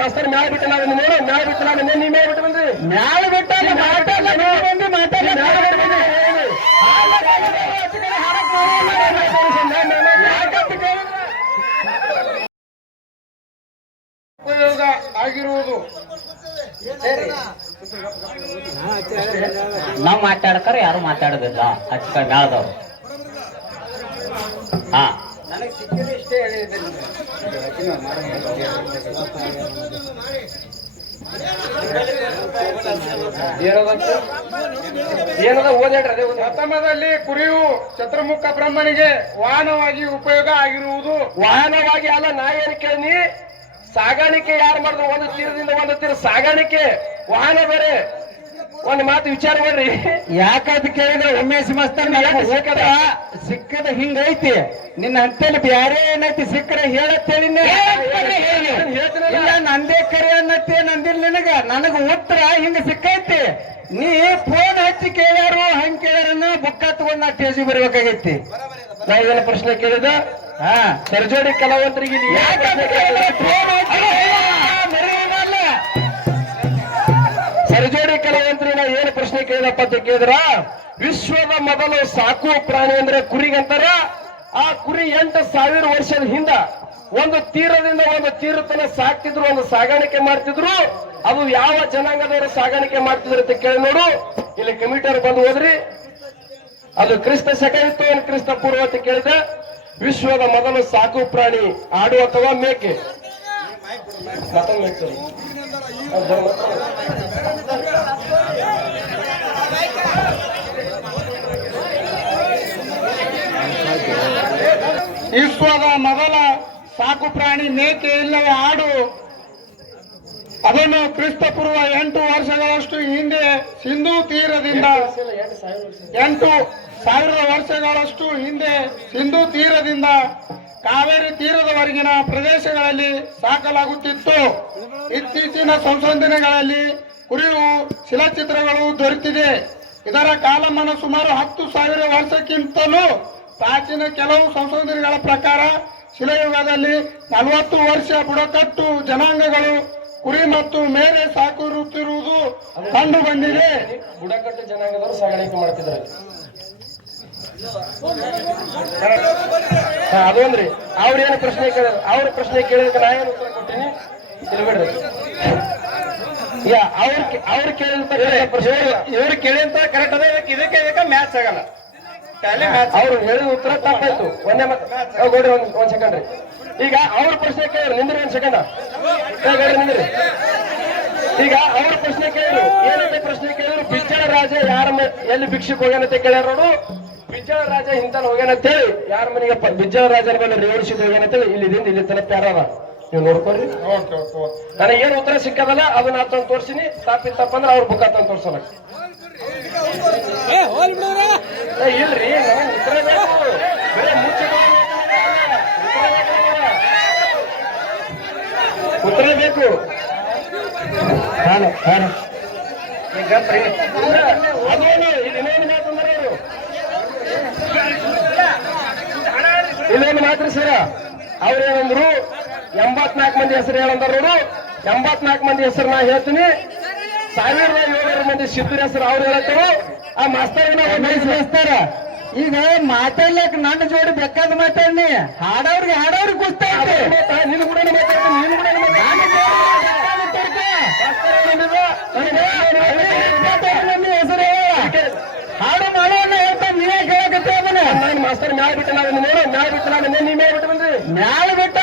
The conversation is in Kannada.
ಮಾಸ್ತರ್ ಮ್ಯಾಲ ಬಿಟ್ಟು ನಾವು ನೋಡು ಮ್ಯಾಲ ಬಿಟ್ಟು ನಾನು ನೀ ಮ್ಯಾಲ ಬಿಟ್ಟು ಬಂದ್ರಿ ಮ್ಯಾಲ ಬಿಟ್ಟ ಮಾತಾಡ ಮಂದಿ ಮಾತಾಡ ಉಪಯೋಗ ಆಗಿರುವುದು. ನಾವ್ ಮಾತಾಡ್ತಾರ ಯಾರು ಮಾತಾಡೋದಿಲ್ಲ. ಅಚ್ಚ ಮ್ಯಾಲದವ್ರು ಹಾ. ನನಗೆ ಏನದಂತ ಏನದ ಓದೇಡ್ರಿ ಅದೇ ಒಂದು ಪ್ರಥಮದಲ್ಲಿ ಕುರಿಯು ಚತುರ್ಮುಖ ಬ್ರಹ್ಮನಿಗೆ ವಾಹನವಾಗಿ ಉಪಯೋಗ ಆಗಿರುವುದು. ವಾಹನವಾಗಿ ಅಲ್ಲ ನಾ ಏನ್ ಸಾಗಾಣಿಕೆ ಯಾರು ಮಾಡಿದ್ರು ಒಂದು ತೀರದಿಂದ ಒಂದು ತೀರ ಸಾಗಾಣಿಕೆ. ವಾಹನ ಬೇರೆ. ಒಂದು ಮಾತು ವಿಚಾರ ಮಾಡ್ರಿ ಯಾಕಂತ ಕೇಳಿದ್ರೆ ಉಮೇಶ್ ಮಸ್ತನ್ ಸಿಕ್ಕದ ಸಿಕ್ಕದ ಹಿಂಗೈತಿ. ನಿನ್ನ ಅಂತೇಳಿ ಬ್ಯಾರೆ ಏನೈತಿ ಸಿಕ್ಕರೆ ಹೇಳತ್ತೇಳಿ ಇಲ್ಲ ನಂದೇ ಕರೆ ಅನ್ನತ್ತೆ ನಂದಿಲ್ಲ ನಿನಗ. ನನಗ ಉತ್ತರ ಹಿಂಗ ಸಿಕ್ಕೈತಿ. ನೀ ಫೋನ್ ಹಚ್ಚಿ ಕೇಳ್ಯಾರು ಹಂಗ ಕೇಳ್ಯಾರನ್ನ ಬುಕ್ಕ ತಗೊಂಡ್ ನಾ ಟೇಜಿ ಬರ್ಬೇಕಾಗೈತಿ. ನಾ ಇದನ್ನ ಪ್ರಶ್ನೆ ಕೇಳಿದ. ಹಾ. ಸರ್ಜೋಡಿ ಕಲಾವಂತರಿಗೆ ಏನು ತೆಗೆದ್ರ ವಿಶ್ವದ ಮೊದಲು ಸಾಕು ಪ್ರಾಣಿ ಅಂದ್ರೆ ಕುರಿಗಂತಾರ ಆ ಕುರಿ ಎಂಟು ಸಾವಿರ ವರ್ಷದ ಹಿಂದ ಒಂದು ತೀರದಿಂದ ಒಂದು ತೀರ ತನ ಸಾಕ್ತಿದ್ರು ಒಂದು ಸಾಗಾಣಿಕೆ ಮಾಡ್ತಿದ್ರು. ಅದು ಯಾವ ಜನಾಂಗದವರು ಸಾಗಾಣಿಕೆ ಮಾಡ್ತಿದ್ರು ಅಂತ ಕೇಳಿ ನೋಡು. ಇಲ್ಲಿ ಕಮಿಟರ್ ಬಂದು ಹೋದ್ರಿ ಅದು ಕ್ರಿಸ್ತ ಶಕ ಇತ್ತು, ಏನು ಕ್ರಿಸ್ತ ಪೂರ್ವ ಅಂತ ಕೇಳಿದೆ. ವಿಶ್ವದ ಮೊದಲು ಸಾಕು ಪ್ರಾಣಿ ಆಡು ಅಥವಾ ಮೇಕೆ? ವಿಶ್ವದ ಮೊದಲ ಸಾಕು ಪ್ರಾಣಿ ಮೇಕೆ ಇಲ್ಲವೇ ಆಡು. ಅದನ್ನು ಕ್ರಿಸ್ತಪೂರ್ವ ಎಂಟು ವರ್ಷಗಳಷ್ಟು ಹಿಂದೆ ಸಿಂಧೂ ತೀರದಿಂದ ಎಂಟು ಸಾವಿರದ ವರ್ಷಗಳಷ್ಟು ಹಿಂದೆ ಸಿಂಧೂ ತೀರದಿಂದ ಕಾವೇರಿ ತೀರದವರೆಗಿನ ಪ್ರದೇಶಗಳಲ್ಲಿ ಸಾಕಲಾಗುತ್ತಿತ್ತು. ಇತ್ತೀಚಿನ ಸಂಶೋಧನೆಗಳಲ್ಲಿ ಕುರಿಯು ಶಿಲಾಚಿತ್ರಗಳು ದೊರೆತಿದೆ. ಇದರ ಕಾಲಮಾನ ಸುಮಾರು ಹತ್ತು ಸಾವಿರ ವರ್ಷಕ್ಕಿಂತಲೂ ಪ್ರಾಚೀನ ಕೆಲವು ಸಂಶೋಧನೆಗಳ ಪ್ರಕಾರ ಶಿಲಾಯುಗದಲ್ಲಿ ನಲವತ್ತು ವರ್ಷ ಬುಡಕಟ್ಟು ಜನಾಂಗಗಳು ಕುರಿ ಮತ್ತು ಮೇರೆ ಸಾಕಿರುತ್ತಿರುವುದು ಕಂಡು ಬಂದಿದೆ ಬುಡಕಟ್ಟು ಜನಾಂಗದವರು ಸಾಗಾಣಿಕೆ ಮಾಡ್ತಿದ್ದಾರೆ. ಅದೊಂದ್ರಿ ಅವ್ರೇನು ಪ್ರಶ್ನೆ ಕೇಳಿದ್ರು ಅವ್ರ ಪ್ರಶ್ನೆ ಕೇಳಿದಕ್ಕೆ ನಾ ಏನು ಉತ್ತರ ಕೊಟ್ಟಿನಿ ಇಲ್ಲಿ ಬಿಡ್ರಿ. ಯಾ ಅವ್ರ ಅವ್ರು ಕೇಳಿದ ಪ್ರಶ್ನೆ ಇವ್ರು ಕೇಳಿದಂತ ಕರೆಕ್ಟ್ ಅದ ಇದಕ್ಕೆ ಇದಕ್ಕೆ ಮ್ಯಾಚ್ ಆಗಲ್ಲ. ಅವ್ರು ಹೇಳಿದ ಉತ್ತರ ತಪ್ಪಾಯ್ತು. ಒಂದೇ ಮತ್ತೆ ಗೌಡ್ರಿ ಒಂದ್ ಒಂದ್ ಸೆಕೆಂಡ್ ರೀ. ಈಗ ಅವ್ರ ಪ್ರಶ್ನೆ ಕೇಳಿದ್ರು ನಿಂದ್ರಿ ಒಂದ್ ಸೆಕೆಂಡ್ ಗೌಡ್ರಿ ನಿಂದ್ರಿ. ಈಗ ಅವ್ರ ಪ್ರಶ್ನೆ ಕೇಳಿದ್ರು ಏನಂತ ಪ್ರಶ್ನೆ ಕೇಳಿದ್ರು ಬಿಜ್ಜಳ ರಾಜ ಯಾರ ಎಲ್ಲಿ ಭಿಕ್ಷಕ್ ಹೋಗ್ಯಾನಂತ ಕೇಳ್ಯಾರ ನೋಡು. ಬಿಜ್ಜಳ ರಾಜ ಹಿಂತನ ಹೋಗ್ಯಾನಂತೇಳಿ ಯಾರ ಮನೆಗೆ ಬಿಜ್ಜಳ ರಾಜನ ಮೇಲೆ ರೇವಣಿಸಿದ ಹೋಗ್ಯಾನಂತೇಳಿ ಇಲ್ಲಿದಿಂದ ಇಲ್ಲಿ ತನಕ ಪ್ಯಾರದ ನೀವು ನೋಡ್ಕೊಳ್ರಿ. ನನಗೆ ಏನು ಉತ್ತರ ಸಿಕ್ಕದಲ್ಲ ಅದನ್ನ ತೋರಿಸಿನಿ ತೋರ್ಸಿನಿ. ತಪ್ಪಿ ತಪ್ಪಂದ್ರೆ ಅವ್ರ ಬುಕ್ ತಂದು ತೋರ್ಸಲ್ಲ ಏ, ಇಲ್ರಿ ನನಗ್ ಉತ್ತರ ಬೇಕು ಬರೀ ಮುಚ್ಚಿಡೋದು ಉತ್ತರ ಬೇಕು. ನಾನು ಹಾಲು ಈಗ ಪ್ರಿ- ಇಲ್ಲ, ಅದೇನು ಇಲ್ಲಿ ಇನ್ನೇನು ಮಾತಂದ್ರೆ ಇವ್ರು. ಇಲ್ಲೇನು ಮಾತ್ರ ಸೀರ. ಅವ್ರೇನಂದ್ರು ಎಂಬತ್ನಾಲ್ಕು ಮಂದಿ ಹೆಸರು ಹೇಳಂದ್ರವರು ಎಂಬತ್ನಾಲ್ಕು ಮಂದಿ ಹೆಸರು ನಾ ಹೇಳ್ತೀನಿ. ಸಾವಿರದ ಏಳ್ನೂರು ಮಂದಿ ಸಿದ್ಧರ ಹೆಸರು ಅವ್ರು ಹೇಳ್ತಾರೋ ಆ ಮಾಸ್ತರ್ನ ಮಾಸ್ತರ ಈಗ ಮಾತಾಡ್ಲಕ್ ನನ್ನ ಜೋಡಿ ಬೇಕಾದ ಮಾತಾಡ್ನಿ. ಹಾಡವ್ರಿಗೆ ಹಾಡವ್ರಿಗೆ ಗುಸ್ತ ನೀನು ಕೂಡ ಮಾತಾಡ್ತೀನಿ ನೀನು ಕೂಡ ಹೆಸರು ಹಾಡು ಮಾಡೋಣ ಹೇಳ್ತಾನೆ ನೀವೇ ಕೇಳಕತ್ತೆ ಅದನ್ನ ನಾನು ಮಾಸ್ತರ್ ಮ್ಯಾಲ ಬಿಟ್ಟು ನಾವು ನೋಡು ಮ್ಯಾಲ ಬಿಟ್ಟು ನಾನು ನೀ ಮ್ಯಾಲ ಬಿಟ್ಟು ಬಂದ್ರಿ. ಮ್ಯಾಲ ಬಿಟ್ಟ